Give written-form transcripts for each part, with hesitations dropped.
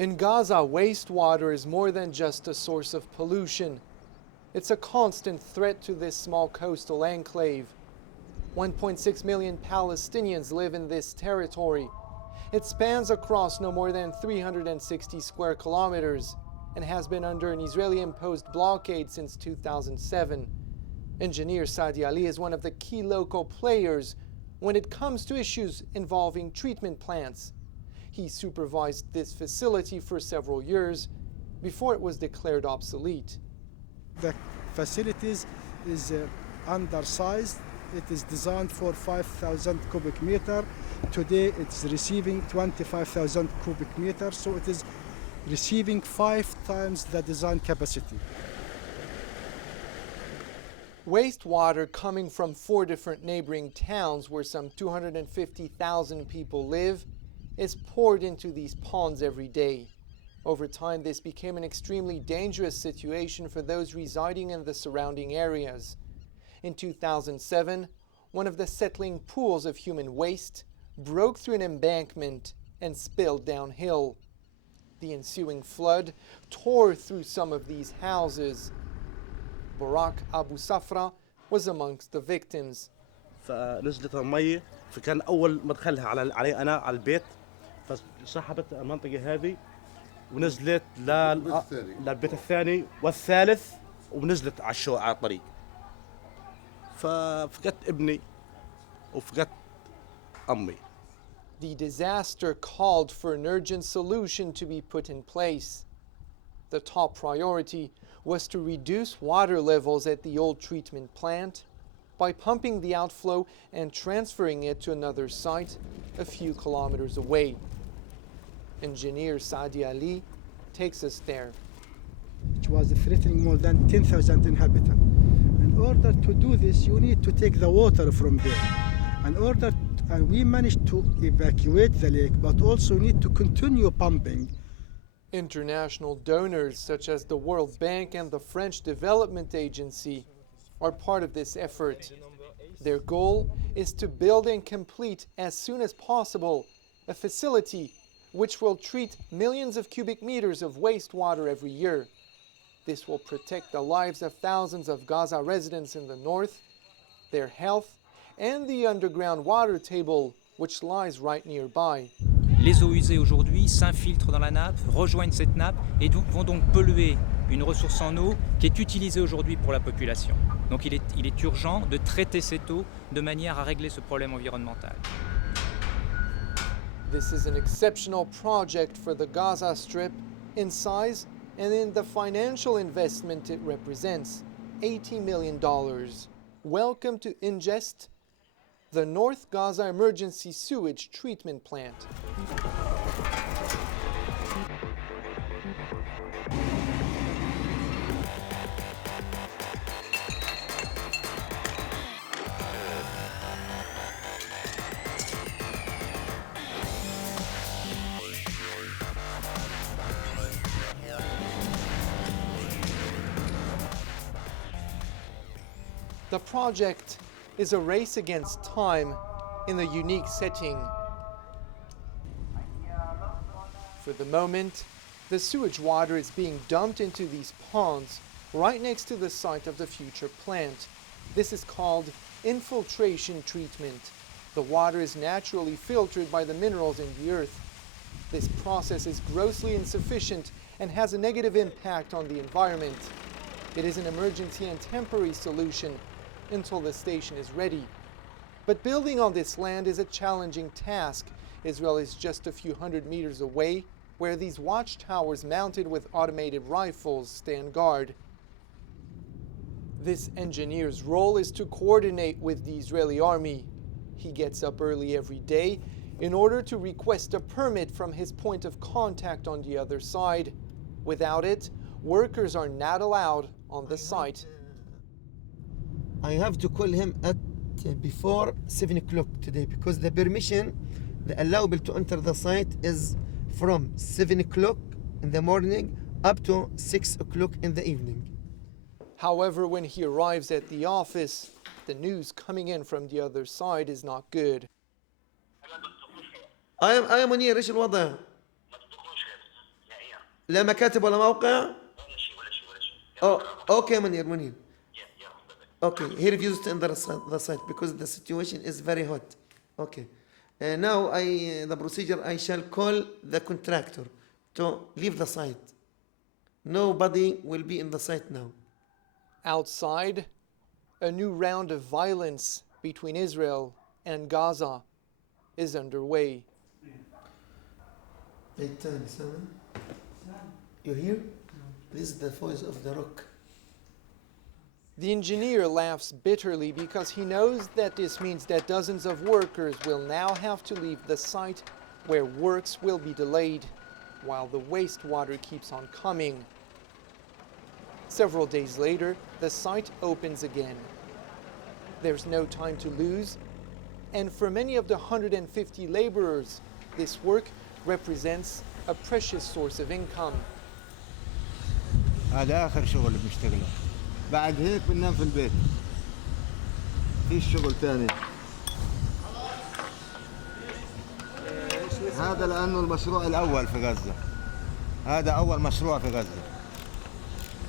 In Gaza, wastewater is more than just a source of pollution. It's a constant threat to this small coastal enclave. 1.6 million Palestinians live in this territory. It spans across no more than 360 square kilometers and has been under an Israeli-imposed blockade since 2007. Engineer Saadi Ali is one of the key local players when it comes to issues involving treatment plants. He supervised this facility for several years before it was declared obsolete. The facilities is undersized. It is designed for 5,000 cubic meter. Today it's receiving 25,000 cubic meters, so it is receiving 5 times the design capacity. Wastewater coming from 4 different neighboring towns where some 250,000 people live is poured into these ponds every day. Over time, this became an extremely dangerous situation for those residing in the surrounding areas. In 2007, one of the settling pools of human waste broke through an embankment and spilled downhill. The ensuing flood tore through some of these houses. Barak Abu Safra was amongst the victims. فنزلت المية فكان أول مدخلها علي أنا على البيت فسحبت المنطقة هذه ونزلت للبيت الثاني والثالث ونزلت على الطريق ففقدت ابني وفقدت أمي. The disaster called for an urgent solution to be put in place. The top priority was to reduce water levels at the old treatment plant by pumping the outflow and transferring it to another site a few kilometers away. Engineer Saadi Ali takes us there. It was threatening more than 10,000 inhabitants. In order to do this, you need to take the water from there. And we managed to evacuate the lake, but also need to continue pumping. International donors such as the World Bank and the French Development Agency are part of this effort. Their goal is to build and complete as soon as possible a facility which will treat millions of cubic meters of wastewater every year. This will protect the lives of thousands of Gaza residents in the north, their health, and the underground water table which lies right nearby. Les eaux usées aujourd'hui s'infiltrent dans la nappe, rejoignent cette nappe et vont donc polluer une ressource en eau qui est utilisée aujourd'hui pour la population. Donc il est urgent de traiter cette eau de manière à régler ce problème environnemental. This is an exceptional project for the Gaza Strip in size and in the financial investment it represents, $80 million. Welcome to Ingest, the North Gaza Emergency Sewage Treatment Plant. The project is a race against time in a unique setting. For the moment, the sewage water is being dumped into these ponds right next to the site of the future plant. This is called infiltration treatment. The water is naturally filtered by the minerals in the earth. This process is grossly insufficient and has a negative impact on the environment. It is an emergency and temporary solution until the station is ready. But building on this land is a challenging task. Israel is just a few hundred meters away, where these watchtowers mounted with automated rifles stand guard. This engineer's role is to coordinate with the Israeli army. He gets up early every day in order to request a permit from his point of contact on the other side. Without it, workers are not allowed on the site. I have to call him at before 7 o'clock today because the permission, the allowable to enter the site is from 7 o'clock in the morning up to 6 o'clock in the evening. However, when he arrives at the office, the news coming in from the other side is not good. منير ايش الوضع؟ لا مكاتب ولا موقع. Oh, okay, Munir. Okay, he refused to enter the site because the situation is very hot. Okay. Now the procedure, I shall call the contractor to leave the site. Nobody will be in the site now. Outside, a new round of violence between Israel and Gaza is underway. You hear? This is the voice of the rock. The engineer laughs bitterly because he knows that this means that dozens of workers will now have to leave the site where works will be delayed while the wastewater keeps on coming. Several days later, the site opens again. There's no time to lose, and for many of the 150 laborers, this work represents a precious source of income. هذا آخر شغل بنشتغله بعد هيك بننام في البيت فيش شغل تاني هذا لأنه المشروع الأول في غزة هذا أول مشروع في غزة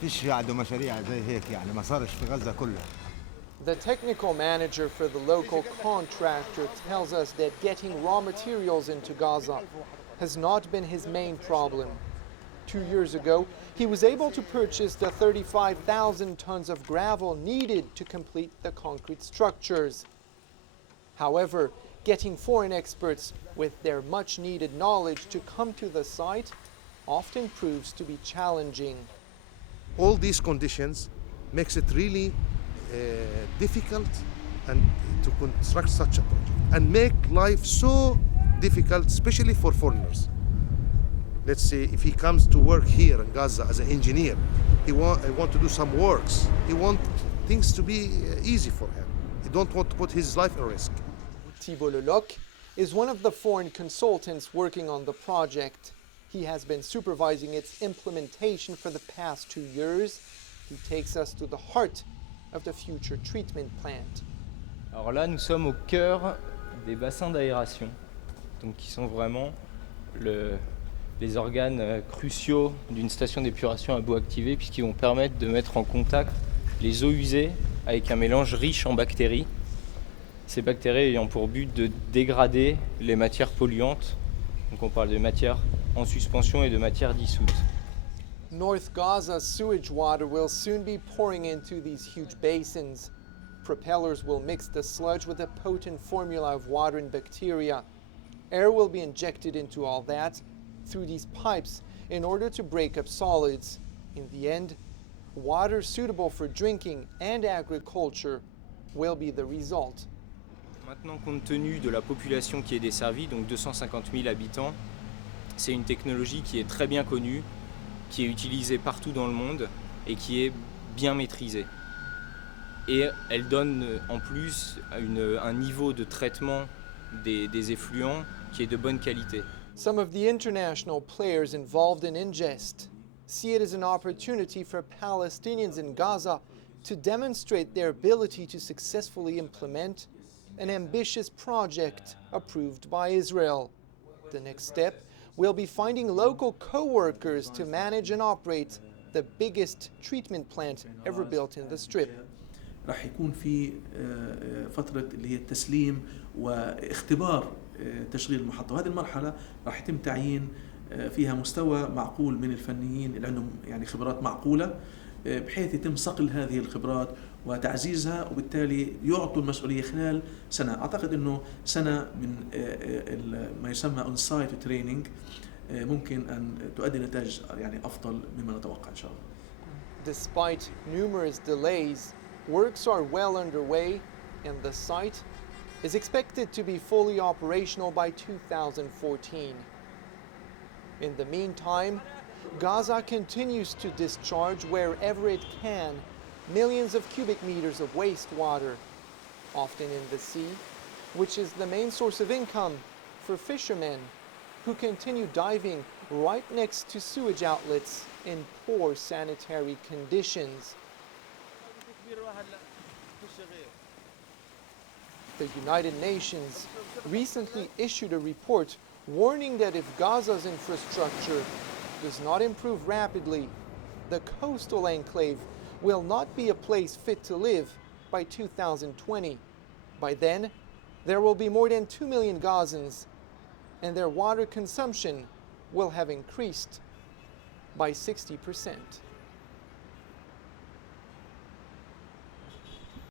فيش عنده مشاريع زي هيك يعني ما صارش في غزة كلها. The technical manager for the local contractor tells us that getting raw materials into Gaza has not been his main problem. 2 years ago, he was able to purchase the 35,000 tons of gravel needed to complete the concrete structures. However, getting foreign experts with their much-needed knowledge to come to the site often proves to be challenging. All these conditions makes it really difficult and to construct such a project and make life so difficult, especially for foreigners. Let's say if he comes to work here in Gaza as an engineer, he want to do some works. He want things to be easy for him. He don't want to put his life at risk. Thibault Leloc is one of the foreign consultants working on the project. He has been supervising its implementation for the past 2 years. He takes us to the heart of the future treatment plant. Alors là, nous sommes au cœur des bassins d'aération, donc qui sont vraiment les organes cruciaux d'une station d'épuration à bout activé, puisqu'ils vont permettre de mettre en contact les eaux usées avec un mélange riche en bactéries. Ces bactéries ayant pour but de dégrader les matières polluantes. Donc on parle de matières en suspension et de matières dissoutes. North Gaza's sewage water will soon be pouring into these huge basins. Propellers will mix the sludge with a potent formula of water and bacteria. Air will be injected into all that through these pipes in order to break up solids. In the end, water suitable for drinking and agriculture will be the result. Maintenant, compte tenu de la population qui est desservie, donc 250 000 habitants, c'est une technologie qui est très bien connue, qui est utilisée partout dans le monde et qui est bien maîtrisée. Et elle donne en plus un niveau de traitement des effluents qui est de bonne qualité. Some of the international players involved in ingest see it as an opportunity for Palestinians in Gaza to demonstrate their ability to successfully implement an ambitious project approved by Israel. The next step will be finding local co-workers to manage and operate the biggest treatment plant ever built in the Strip. راح يكون في فترة اللي هي التسليم واختبار تشغيل المحطة، وهذه المرحلة راح يتم تعيين فيها مستوى معقول من الفنيين اللي عندهم يعني خبرات معقولة، بحيث يتم صقل هذه الخبرات وتعزيزها، وبالتالي يعطوا المسؤولية خلال سنة. أعتقد أنه سنة من ما يسمى on site training ممكن أن تؤدي نتائج يعني أفضل مما نتوقع إن شاء الله. Despite numerous delays, works are well underway and the site is expected to be fully operational by 2014. In the meantime, Gaza continues to discharge wherever it can millions of cubic meters of wastewater, often in the sea, which is the main source of income for fishermen who continue diving right next to sewage outlets in poor sanitary conditions. The United Nations recently issued a report warning that if Gaza's infrastructure does not improve rapidly, the coastal enclave will not be a place fit to live by 2020. By then, there will be more than 2 million Gazans, and their water consumption will have increased by 60%.